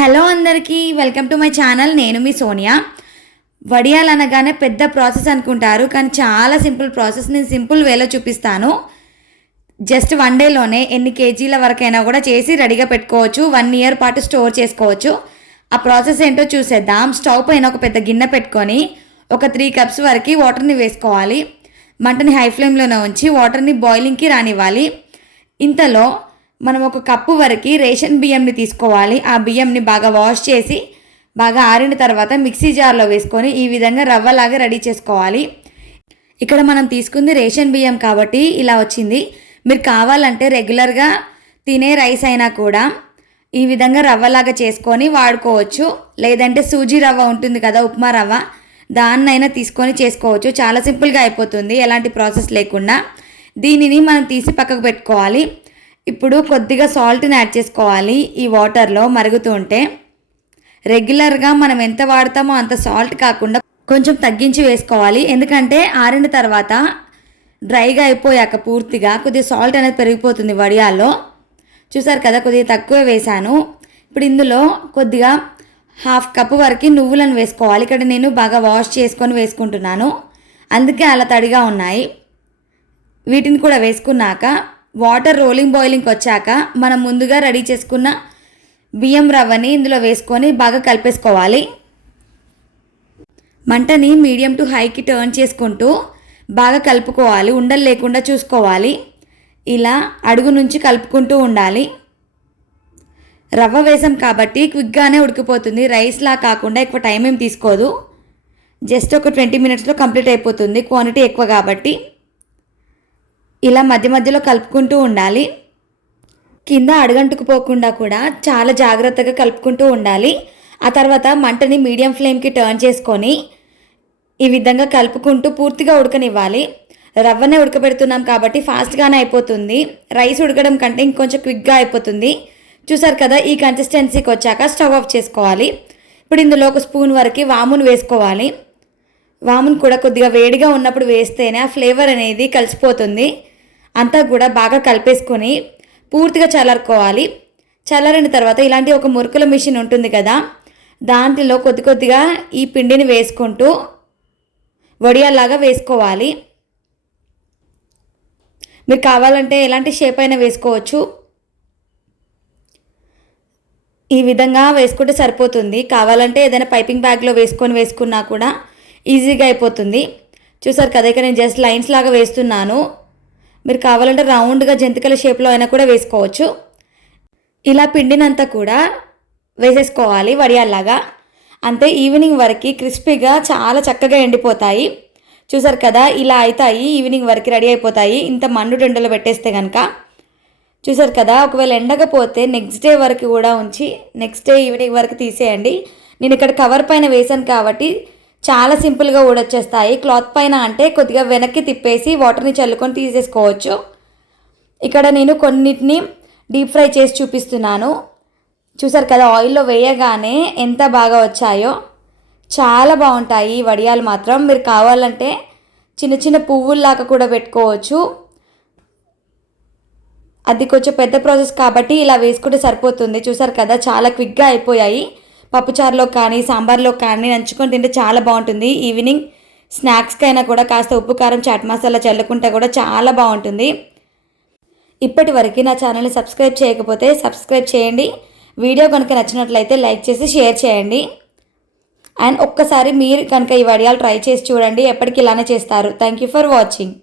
Hello అందరికీ welcome to my channel. నేను మీ సోనియా. వడియాలు అనగానే పెద్ద ప్రాసెస్ అనుకుంటారు, కానీ చాలా సింపుల్ ప్రాసెస్. నేను సింపుల్ వేలో చూపిస్తాను. జస్ట్ 1 డేలోనే ఎన్ని కేజీల వరకైనా కూడా చేసి రెడీగా పెట్టుకోవచ్చు. 1 ఇయర్ పాటు స్టోర్ చేసుకోవచ్చు. ఆ ప్రాసెస్ ఏంటో చూసేద్దాం. స్టవ్ పైన ఒక పెద్ద గిన్నె పెట్టుకొని ఒక 3 కప్స్ వరకు వాటర్ని వేసుకోవాలి. మంటని హై ఫ్లేమ్లోనే ఉంచి వాటర్ని బాయిలింగ్కి రానివ్వాలి. ఇంతలో మనం ఒక కప్పు వరకు రేషన్ బియ్యంని తీసుకోవాలి. ఆ బియ్యంని బాగా వాష్ చేసి బాగా ఆరిన తర్వాత మిక్సీ జార్లో వేసుకొని ఈ విధంగా రవ్వలాగా రెడీ చేసుకోవాలి. ఇక్కడ మనం తీసుకుంది రేషన్ బియ్యం కాబట్టి ఇలా వచ్చింది. మీరు కావాలంటే రెగ్యులర్గా తినే రైస్ అయినా కూడా ఈ విధంగా రవ్వలాగా చేసుకొని వాడుకోవచ్చు. లేదంటే సూజీ రవ్వ ఉంటుంది కదా, ఉప్మా రవ్వ, దాన్నైనా తీసుకొని చేసుకోవచ్చు. చాలా సింపుల్గా అయిపోతుంది, ఎలాంటి ప్రాసెస్ లేకుండా. దీనిని మనం తీసి పక్కకు పెట్టుకోవాలి. ఇప్పుడు కొద్దిగా సాల్ట్ని యాడ్ చేసుకోవాలి. ఈ వాటర్లో మరుగుతూ ఉంటే రెగ్యులర్గా మనం ఎంత వాడతామో అంత సాల్ట్ కాకుండా కొంచెం తగ్గించి వేసుకోవాలి. ఎందుకంటే ఆరిన తర్వాత డ్రైగా అయిపోయాక పూర్తిగా కొద్దిగా సాల్ట్ అనేది పెరిగిపోతుంది వడియాల్లో. చూసారు కదా, కొద్దిగా తక్కువ వేసాను. ఇప్పుడు ఇందులో కొద్దిగా 1/2 కప్పు వరకు నువ్వులను వేసుకోవాలి. ఇక్కడ నేను బాగా వాష్ చేసుకొని వేసుకుంటున్నాను, అందుకే అలా తడిగా ఉన్నాయి. వీటిని కూడా వేసుకున్నాక వాటర్ రోలింగ్ బాయిలింగ్కి వచ్చాక మనం ముందుగా రెడీ చేసుకున్న బియ్యం రవ్వని ఇందులో వేసుకొని బాగా కలిపేసుకోవాలి. మంటని మీడియం టు హైకి టర్న్ చేసుకుంటూ బాగా కలుపుకోవాలి. ఉండలు లేకుండా చూసుకోవాలి. ఇలా అడుగు నుంచి కలుపుకుంటూ ఉండాలి. రవ్వ వేసాం కాబట్టి క్విక్గానే ఉడికిపోతుంది. రైస్లా కాకుండా ఎక్కువ టైం ఏం తీసుకోదు. జస్ట్ ఒక 20 మినిట్స్లో కంప్లీట్ అయిపోతుంది, క్వాంటిటీ ఎక్కువ కాబట్టి. ఇలా మధ్య మధ్యలో కలుపుకుంటూ ఉండాలి. కింద అడుగంటుకుపోకుండా కూడా చాలా జాగ్రత్తగా కలుపుకుంటూ ఉండాలి. ఆ తర్వాత మంటని మీడియం ఫ్లేమ్కి టర్న్ చేసుకొని ఈ విధంగా కలుపుకుంటూ పూర్తిగా ఉడకనివ్వాలి. రవ్వనే ఉడకబెడుతున్నాం కాబట్టి ఫాస్ట్గానే అయిపోతుంది. రైస్ ఉడకడం కంటే ఇంకొంచెం క్విక్గా అయిపోతుంది. చూసారు కదా, ఈ కన్సిస్టెన్సీకి వచ్చాక స్టవ్ ఆఫ్ చేసుకోవాలి. ఇప్పుడు ఇందులో ఒక స్పూన్ వరకు వామును వేసుకోవాలి. వామును కూడా కొద్దిగా వేడిగా ఉన్నప్పుడు వేస్తేనే ఆ ఫ్లేవర్ అనేది కలిసిపోతుంది. అంతా కూడా బాగా కలిపేసుకొని పూర్తిగా చల్లారుకోవాలి. చల్లారిన తర్వాత ఇలాంటి ఒక మురుకుల మిషన్ ఉంటుంది కదా, దాంట్లో కొద్ది కొద్దిగా ఈ పిండిని వేసుకుంటూ వడియాల్లాగా వేసుకోవాలి. మీరు కావాలంటే ఎలాంటి షేప్ అయినా వేసుకోవచ్చు. ఈ విధంగా వేసుకుంటే సరిపోతుంది. కావాలంటే ఏదైనా పైపింగ్ బ్యాగ్లో వేసుకున్నా కూడా ఈజీగా అయిపోతుంది. చూసారు కదా, ఇక్కడ నేను జస్ట్ లైన్స్ లాగా వేస్తున్నాను. మీరు కావాలంటే రౌండ్గా జంతికల షేప్లో అయినా కూడా వేసుకోవచ్చు. ఇలా పిండినంతా కూడా వేసేసుకోవాలి వడియాల్లాగా. అంతే, ఈవినింగ్ వరకు క్రిస్పీగా చాలా చక్కగా ఎండిపోతాయి. చూసారు కదా, ఇలా అవుతాయి. ఈవినింగ్ వరకు రెడీ అయిపోతాయి. ఇంత మండు ఎండలో పెట్టేస్తే కనుక. చూసారు కదా, ఒకవేళ ఎండకపోతే నెక్స్ట్ డే వరకు కూడా ఉంచి నెక్స్ట్ డే ఈవినింగ్ వరకు తీసేయండి. నేను ఇక్కడ కవర్ పైన వేసాను కాబట్టి చాలా సింపుల్గా ఊడొచ్చేస్తాయి. క్లాత్ పైన అంటే కొద్దిగా వెనక్కి తిప్పేసి వాటర్ని చల్లుకొని తీసేసుకోవచ్చు. ఇక్కడ నేను కొన్నిటిని డీప్ ఫ్రై చేసి చూపిస్తున్నాను. చూసారు కదా, ఆయిల్లో వేయగానే ఎంత బాగా వచ్చాయో. చాలా బాగుంటాయి ఈ వడియాలు మాత్రం. మీరు కావాలంటే చిన్న చిన్న పువ్వుల్లాగా కూడా పెట్టుకోవచ్చు. అది కొంచెం పెద్ద ప్రాసెస్ కాబట్టి ఇలా వేసుకుంటే సరిపోతుంది. చూసారు కదా, చాలా క్విక్గా అయిపోయాయి. పప్పుచారులో కానీ సాంబార్లో కానీ నంచుకొని తింటే చాలా బాగుంటుంది. ఈవినింగ్ స్నాక్స్కైనా కూడా కాస్త ఉప్పు కారం చాట్ మసాలా చల్లుకుంటే కూడా చాలా బాగుంటుంది. ఇప్పటి వరకు నా ఛానల్ని సబ్స్క్రైబ్ చేయకపోతే సబ్స్క్రైబ్ చేయండి. వీడియో కనుక నచ్చినట్లయితే లైక్ చేసి షేర్ చేయండి. అండ్ ఒక్కసారి మీరు కనుక ఈ వడియాలు ట్రై చేసి చూడండి, ఎప్పటికీ ఇలానే చేస్తారు. Thank you for watching.